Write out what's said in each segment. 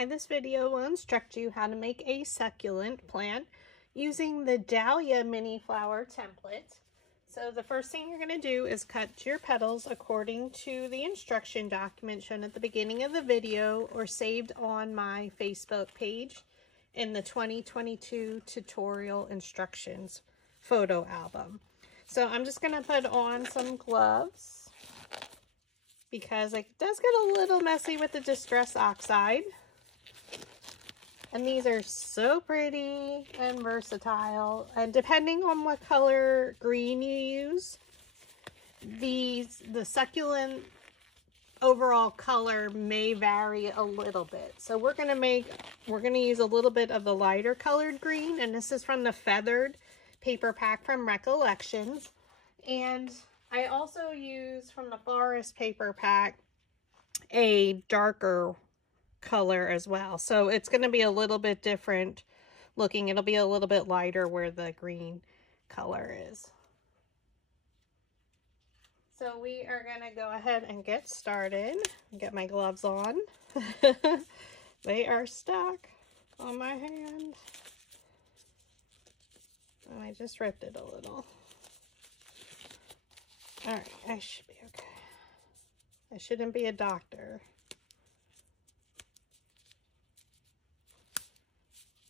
Hi, this video will instruct you how to make a succulent plant using the Dahlia mini flower template. So the first thing you're going to do is cut your petals according to the instruction document shown at the beginning of the video or saved on my Facebook page in the 2022 tutorial instructions photo album. So I'm just going to put on some gloves because it does get a little messy with the Distress Oxide. And these are so pretty and versatile. And depending on what color green you use, the succulent overall color may vary a little bit. So we're gonna use a little bit of the lighter colored green, and this is from the feathered paper pack from Recollections. And I also use from the forest paper pack a darker color as well, so it's going to be a little bit different looking. It'll be a little bit lighter where the green color is. So we are going to go ahead and get started. Get my gloves on. They are stuck on my hand. And I just ripped it a little. Alright, I should be okay. I shouldn't be a doctor.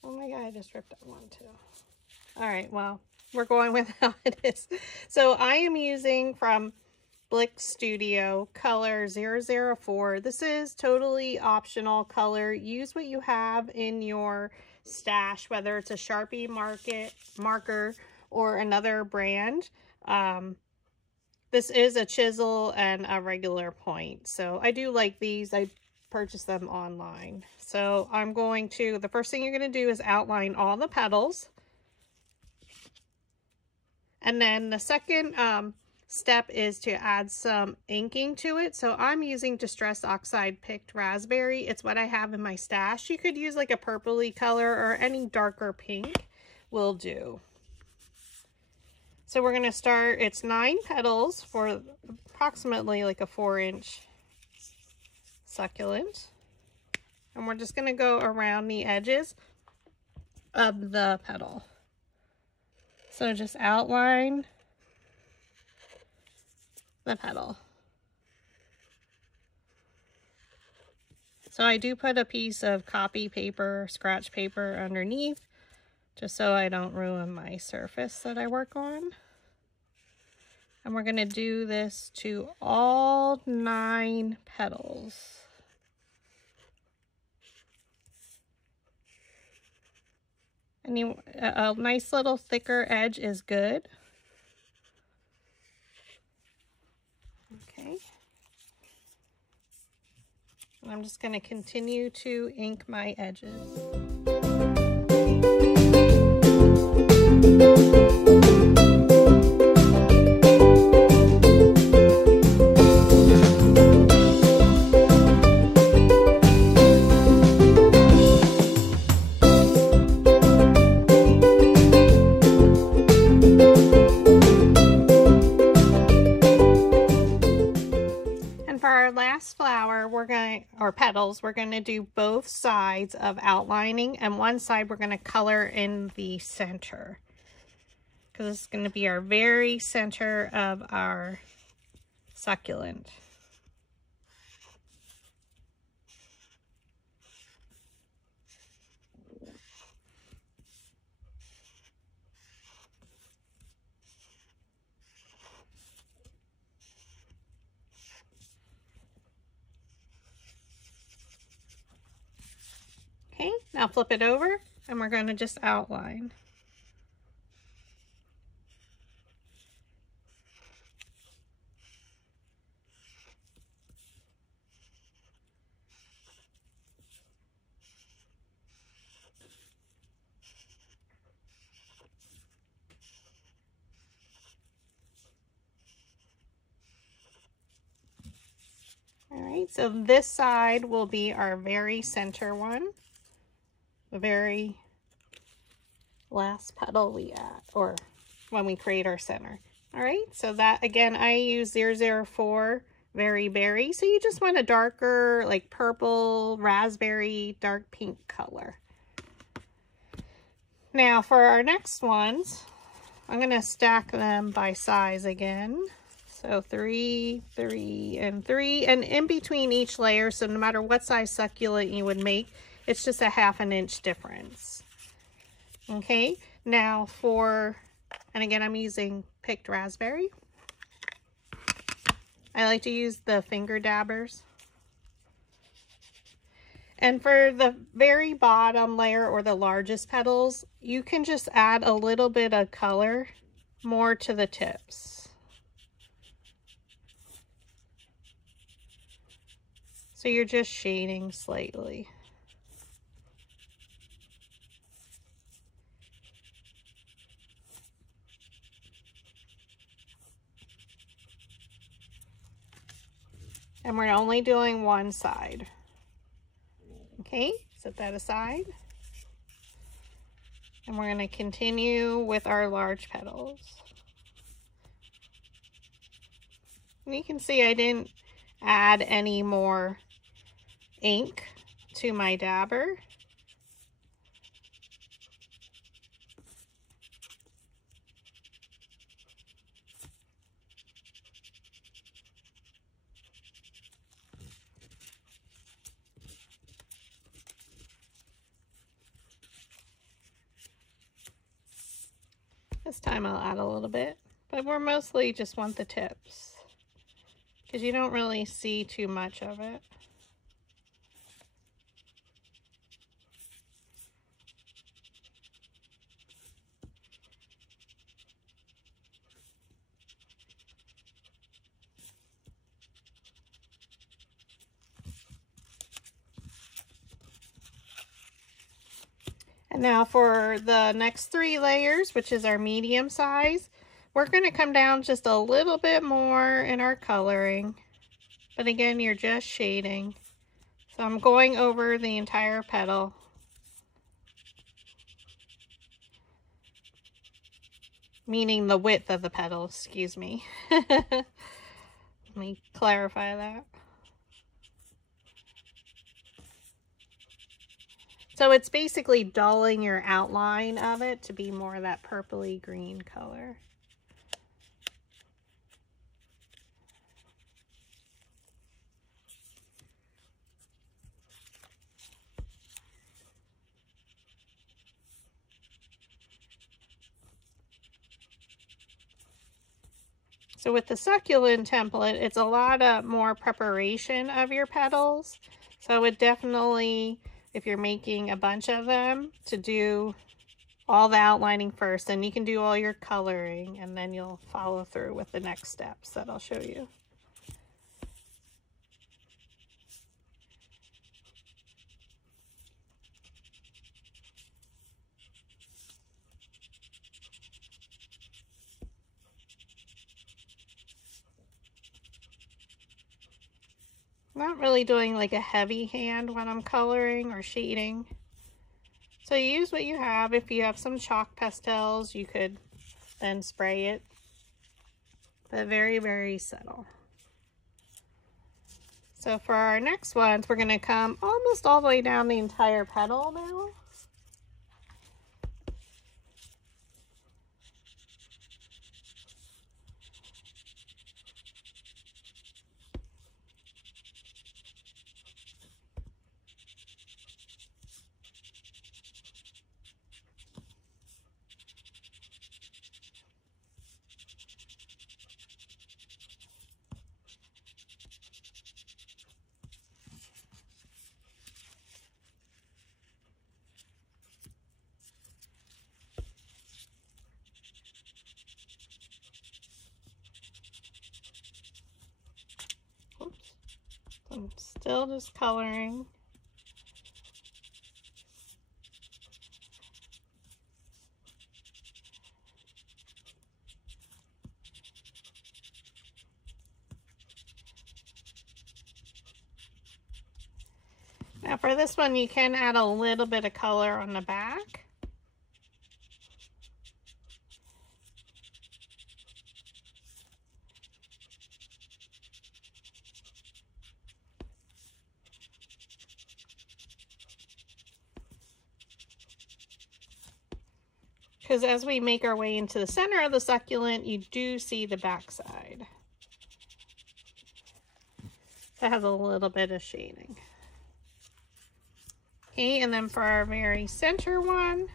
Oh my god, I just ripped that one too. Alright, well, we're going with how it is. So I am using from Blick Studio color 004. This is totally optional color. Use what you have in your stash, whether it's a Sharpie marker or another brand. This is a chisel and a regular point. So I do like these. I purchased them online. So I'm going to, the first thing you're going to do is outline all the petals. And then the second step is to add some inking to it. So I'm using Distress Oxide Picked Raspberry. It's what I have in my stash. You could use like a purpley color or any darker pink will do. So we're going to start, it's 9 petals for approximately like a 4-inch succulent. And we're just going to go around the edges of the petal. So just outline the petal. So I do put a piece of copy paper, scratch paper underneath, just so I don't ruin my surface that I work on. And we're going to do this to all 9 petals. And a nice little thicker edge is good. Okay. And I'm just going to continue to ink my edges. Flower, petals, we're going to do both sides of outlining, and one side we're going to color in the center, because this is going to be our very center of our succulent. Okay, now flip it over and we're going to just outline. All right, so this side will be our very center one. The very last petal we add, or when we create our center. All right, so that again, I use 004 very berry. So you just want a darker, like purple, raspberry, dark pink color. Now for our next ones, I'm going to stack them by size again. So 3, 3, and 3. And in between each layer, so no matter what size succulent you would make, it's just a 1/2 inch difference. Okay, now and again, I'm using picked raspberry. I like to use the finger dabbers. And for the very bottom layer or the largest petals, you can just add a little bit of color more to the tips. So you're just shading slightly. And we're only doing one side. Okay, set that aside. And we're going to continue with our large petals. And you can see I didn't add any more ink to my dabber. This time I'll add a little bit, but we're mostly just want the tips because you don't really see too much of it. And now for the next 3 layers, which is our medium size, we're going to come down just a little bit more in our coloring. But again, you're just shading. So I'm going over the entire petal. Meaning the width of the petal, excuse me. Let me clarify that. So it's basically dulling your outline of it to be more of that purpley green color. So with the succulent template, it's a lot more preparation of your petals. So I would definitely, if you're making a bunch of them, to do all the outlining first, and you can do all your coloring, and then you'll follow through with the next steps that I'll show you. Not really doing like a heavy hand when I'm coloring or shading. So you use what you have. If you have some chalk pastels, you could then spray it. But very, very subtle. So for our next ones, we're going to come almost all the way down the entire petal now. I'm still just coloring. Now for this one, you can add a little bit of color on the back. because as we make our way into the center of the succulent, you do see the back side. That has a little bit of shading. Okay, and then for our very center one,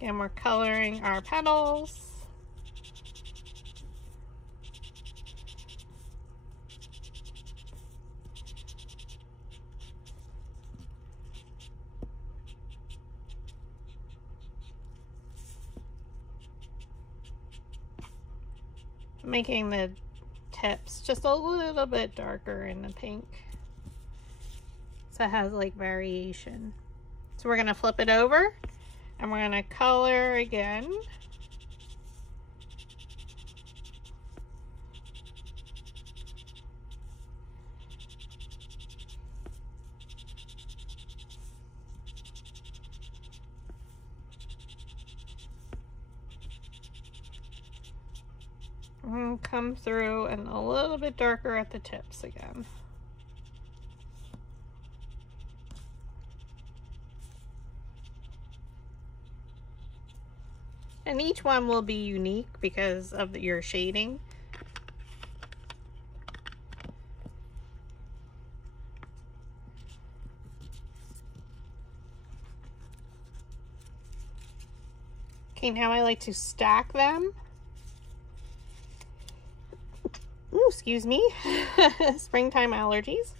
and we're coloring our petals. Making the tips just a little bit darker in the pink, so it has like variation. So we're going to flip it over and we're going to color again. And come through and a little bit darker at the tips again. And each one will be unique because of your shading. Okay, now I like to stack them. Ooh, excuse me, springtime allergies.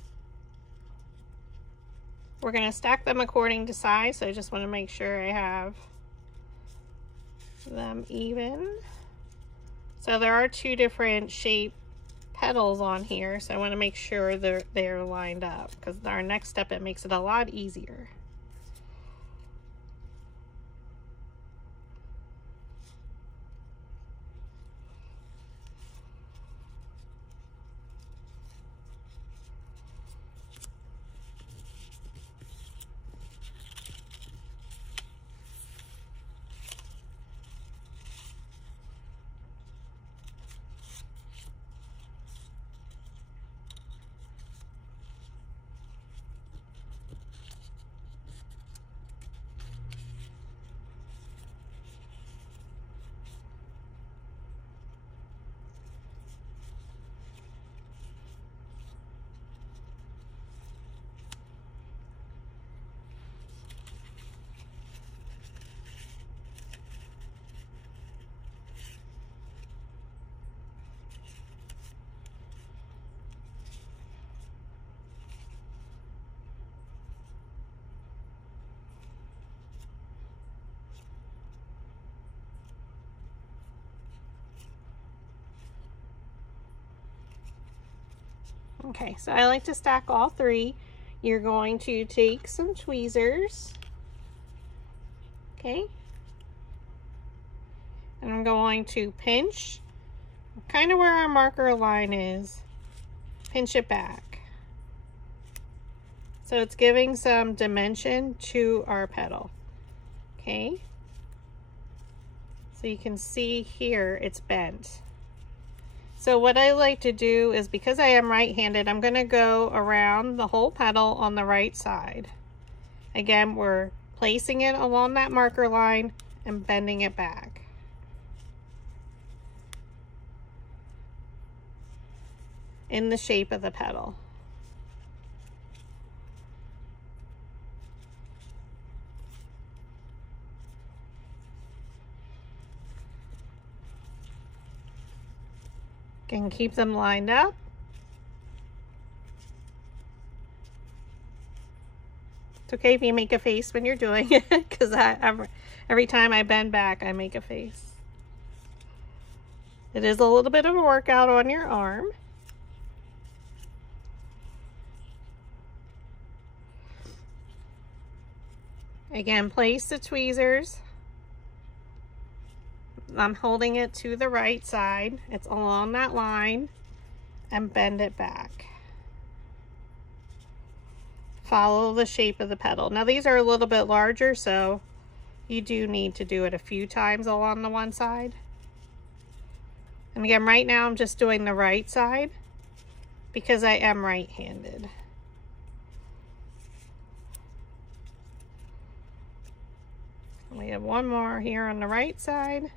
We're going to stack them according to size, so I just want to make sure I have them even. So there are two different shape petals on here, so I want to make sure they're lined up, because our next step, it makes it a lot easier. Okay, so I like to stack all three. You're going to take some tweezers, okay, and I'm going to pinch kind of where our marker line is, pinch it back. So it's giving some dimension to our petal, okay? So you can see here it's bent. So what I like to do is, because I am right-handed, I'm going to go around the whole petal on the right side. Again, we're placing it along that marker line and bending it back. In the shape of the petal. Can keep them lined up. It's okay if you make a face when you're doing it, because every time I bend back, I make a face. It is a little bit of a workout on your arm. Again, place the tweezers. I'm holding it to the right side. It's along that line, and bend it back. Follow the shape of the petal. Now these are a little bit larger, so you do need to do it a few times along the one side. And again, right now I'm just doing the right side because I am right-handed. We have one more here on the right side.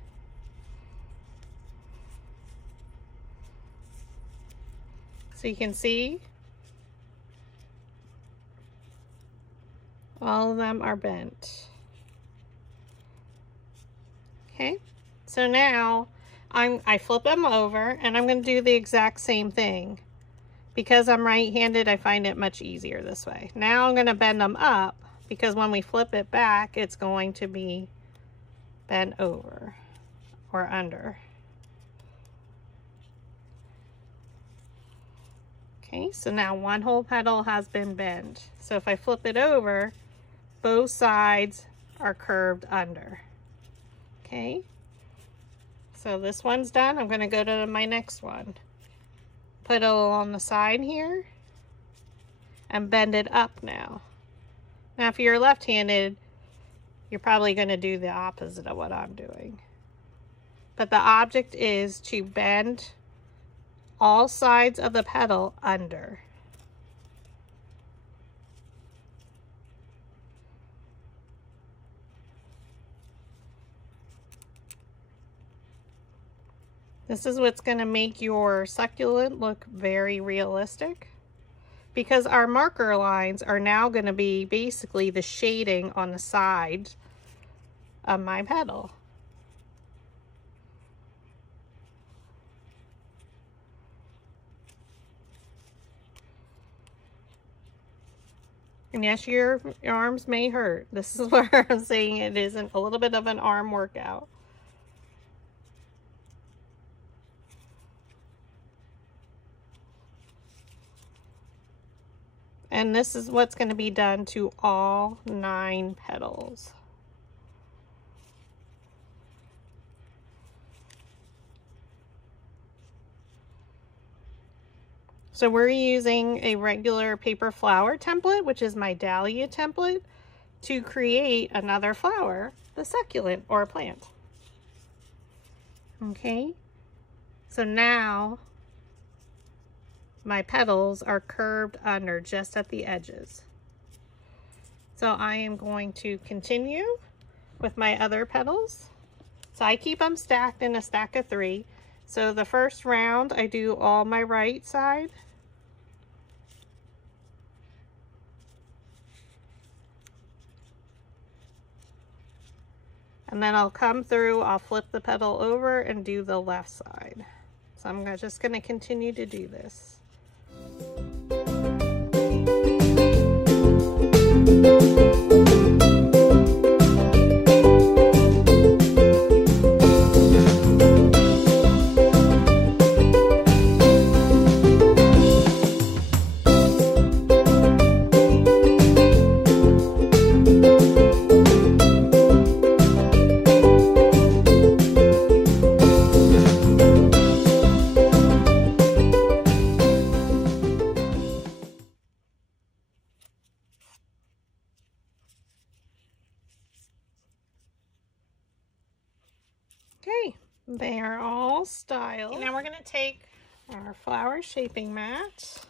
So you can see all of them are bent. Okay, so now I flip them over and I'm going to do the exact same thing. Because I'm right-handed, I find it much easier this way. Now I'm going to bend them up because when we flip it back, it's going to be bent over or under. Okay, so now one whole petal has been bent. So if I flip it over, both sides are curved under. Okay, so this one's done. I'm going to go to my next one. Put it along the side here and bend it up now. Now if you're left-handed, you're probably going to do the opposite of what I'm doing. But the object is to bend all sides of the petal under. This is what's going to make your succulent look very realistic, because our marker lines are now going to be basically the shading on the side of my petal. And yes, your arms may hurt. This is where I'm saying it isn't a little bit of an arm workout. And this is what's going to be done to all 9 petals. So we're using a regular paper flower template, which is my Dahlia template, to create another flower, the succulent or plant. Okay, so now my petals are curved under just at the edges. So I am going to continue with my other petals. So I keep them stacked in a stack of 3. So the first round I do all my right side. And then I'll come through, I'll flip the petal over and do the left side. So I'm just going to continue to do this. Okay, they are all styled. Okay, now we're going to take our flower shaping mat.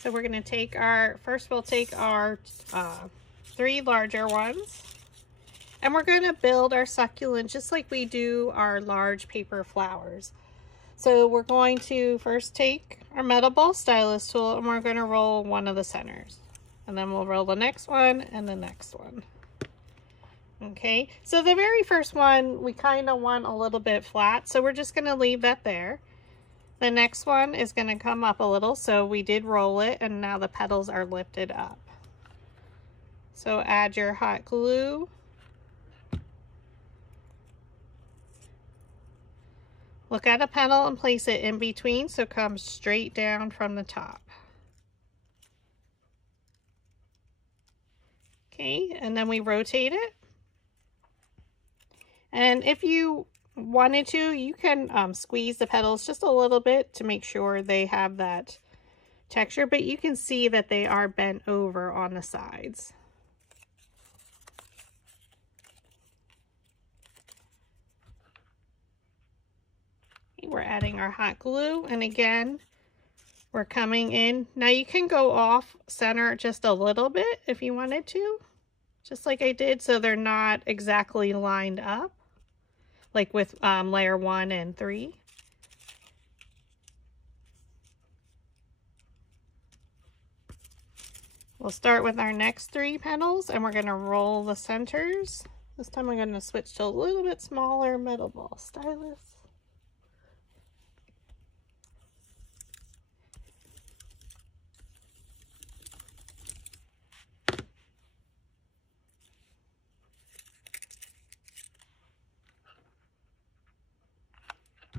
So we're going to take our, first we'll take our 3 larger ones. And we're going to build our succulent just like we do our large paper flowers. So we're going to first take our metal ball stylus tool and we're going to roll one of the centers. And then we'll roll the next one and the next one. Okay, so the very first one we kind of want a little bit flat, so we're just going to leave that there. The next one is going to come up a little, so we did roll it and now the petals are lifted up. So add your hot glue. Look at a petal and place it in between so it comes straight down from the top. Okay, and then we rotate it. And if you wanted to, you can squeeze the petals just a little bit to make sure they have that texture, but you can see that they are bent over on the sides. Okay, we're adding our hot glue, and again, We're coming in. Now you can go off center just a little bit if you wanted to, just like I did, so they're not exactly lined up, like with layer 1 and 3. We'll start with our next 3 petals and we're going to roll the centers. This time I'm going to switch to a little bit smaller metal ball stylus.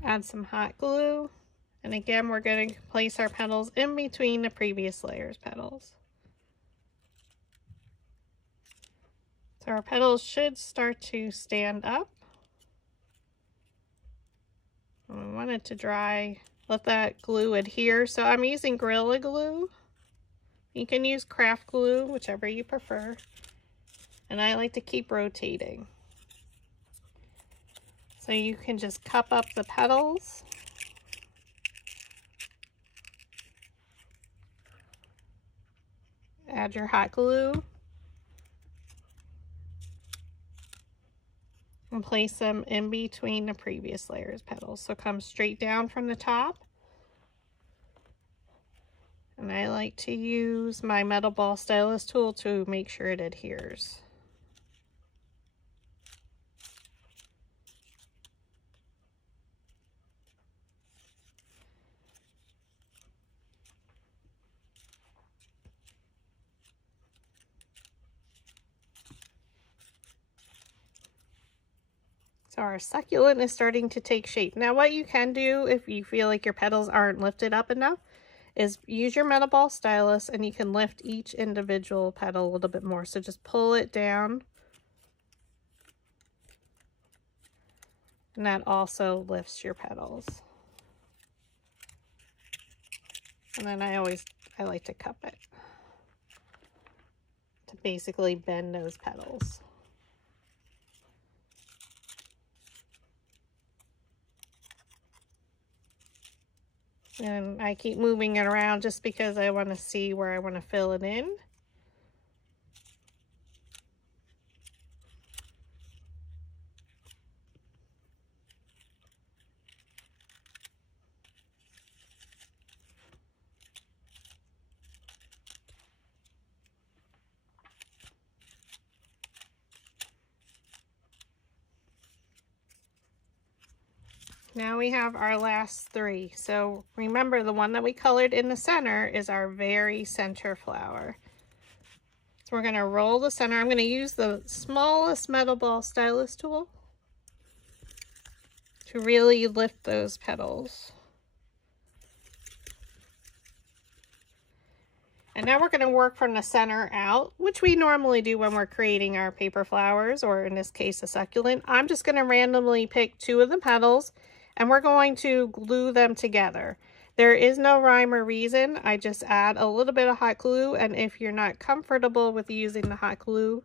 Add some hot glue, and again we're going to place our petals in between the previous layer's petals. So our petals should start to stand up. And we want it to dry, let that glue adhere. So I'm using Gorilla Glue. You can use craft glue, whichever you prefer. And I like to keep rotating. So you can just cup up the petals. Add your hot glue. And place them in between the previous layer's petals. So come straight down from the top. And I like to use my metal ball stylus tool to make sure it adheres. So our succulent is starting to take shape. Now what you can do if you feel like your petals aren't lifted up enough is use your metal ball stylus and you can lift each individual petal a little bit more. So just pull it down. And that also lifts your petals. And then I like to cup it to basically bend those petals. And I keep moving it around just because I want to see where I want to fill it in. Now we have our last 3. So remember, the one that we colored in the center is our very center flower. So we're going to roll the center. I'm going to use the smallest metal ball stylus tool to really lift those petals. And now we're going to work from the center out, which we normally do when we're creating our paper flowers, or in this case a succulent. I'm just going to randomly pick 2 of the petals and we're going to glue them together. There is no rhyme or reason. I just add a little bit of hot glue, and if you're not comfortable with using the hot glue,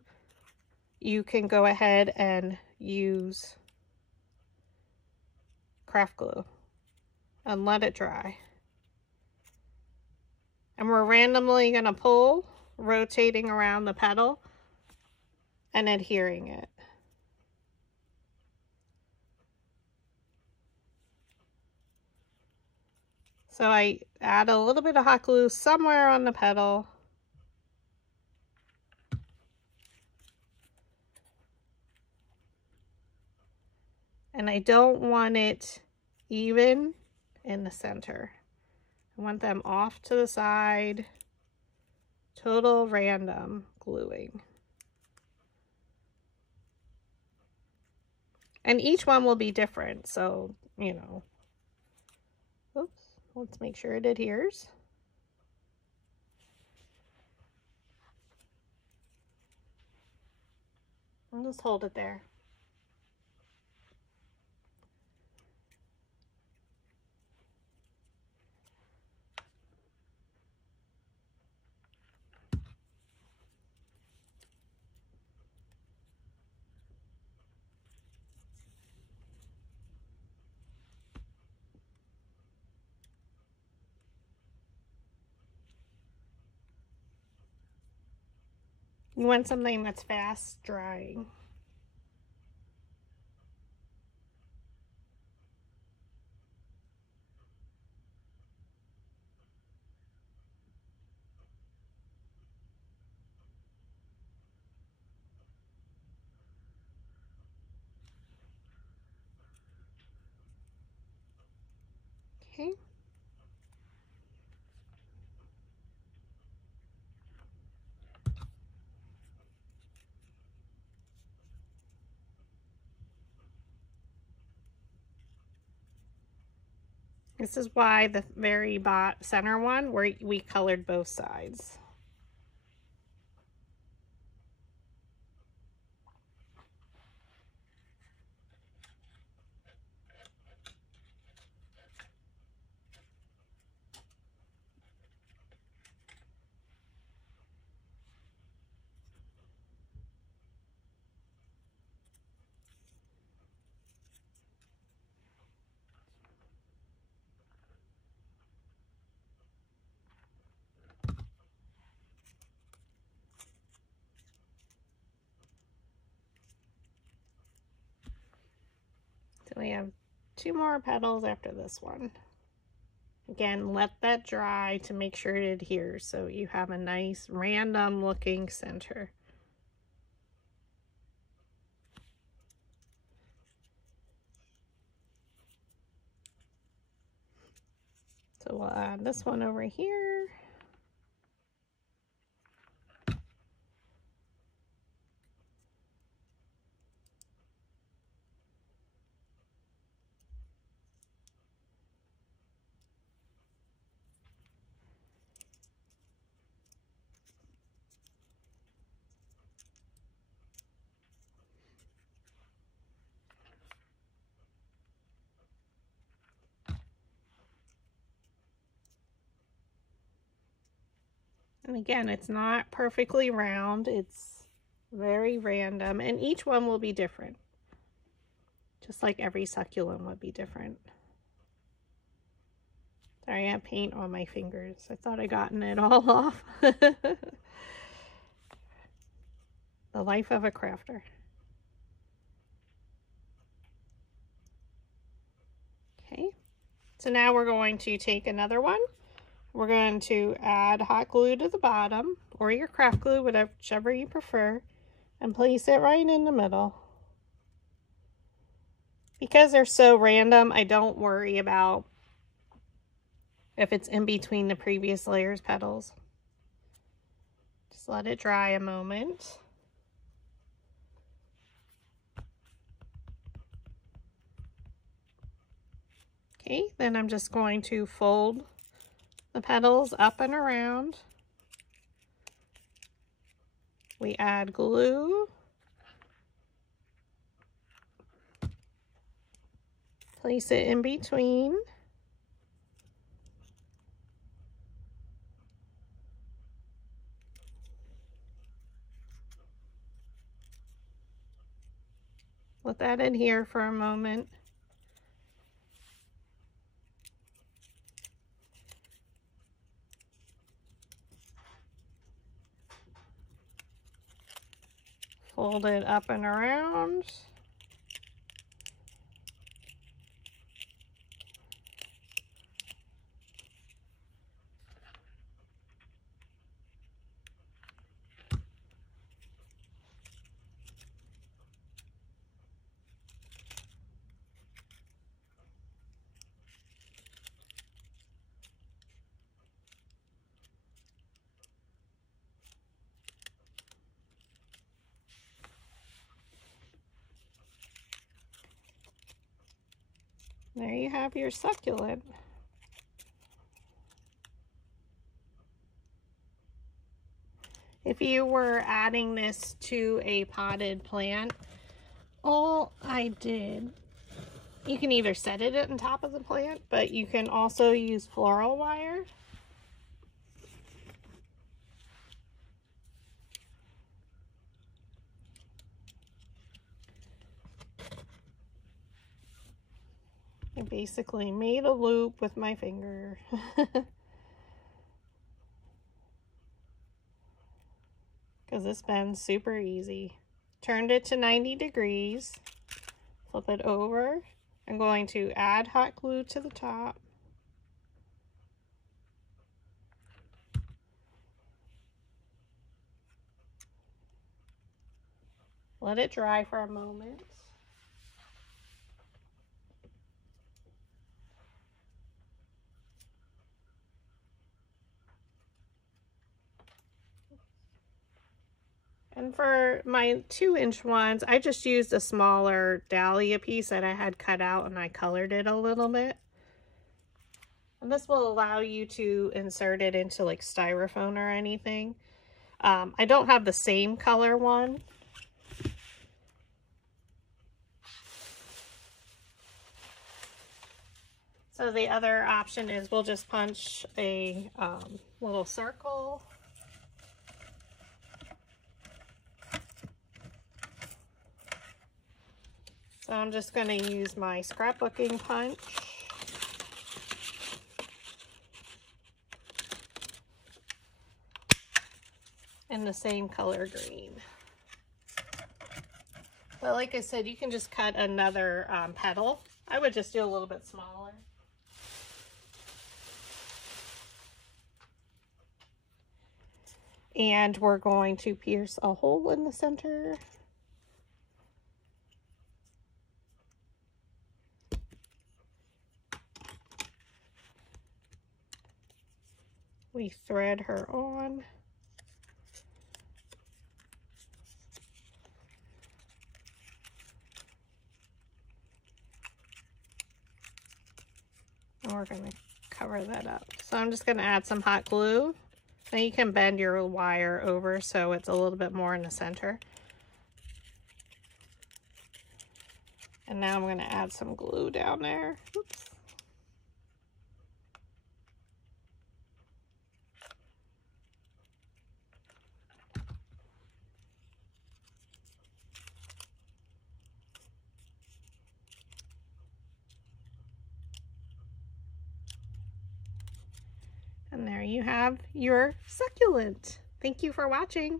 you can go ahead and use craft glue and let it dry. And we're randomly going to pull, rotating around the petal and adhering it. So I add a little bit of hot glue somewhere on the petal. And I don't want it even in the center. I want them off to the side. Total random gluing. And each one will be different, so, you know. Oops, let's make sure it adheres. I'll just hold it there. You want something that's fast drying. Okay. This is why the very center one, where we colored both sides. So we have 2 more petals after this one. Again, let that dry to make sure it adheres so you have a nice random looking center. So we'll add this one over here. And again, it's not perfectly round, it's very random, and each one will be different. Just like every succulent would be different. Sorry, I have paint on my fingers. I thought I'd gotten it all off. The life of a crafter. Okay, so now we're going to take another one. We're going to add hot glue to the bottom, or your craft glue, whichever you prefer, and place it right in the middle. Because they're so random, I don't worry about if it's in between the previous layer's petals. Just let it dry a moment. Okay, then I'm just going to fold the petals up and around. We add glue. Place it in between. Let that adhere for a moment. Fold it up and around. There you have your succulent. If you were adding this to a potted plant, all I did, you can either set it on top of the plant, but you can also use floral wire. I basically made a loop with my finger. Because because this bends super easy. Turned it to 90 degrees. Flip it over. I'm going to add hot glue to the top. Let it dry for a moment. And for my 2-inch ones, I just used a smaller Dahlia piece that I had cut out and I colored it a little bit. And this will allow you to insert it into like styrofoam or anything. I don't have the same color one. So the other option is we'll just punch a little circle. So I'm just going to use my scrapbooking punch. In the same color green. But like I said, you can just cut another petal. I would just do a little bit smaller. And we're going to pierce a hole in the center. We thread her on. And we're going to cover that up. So I'm just going to add some hot glue. Now you can bend your wire over so it's a little bit more in the center. And now I'm going to add some glue down there. Oops. And there you have your succulent. Thank you for watching.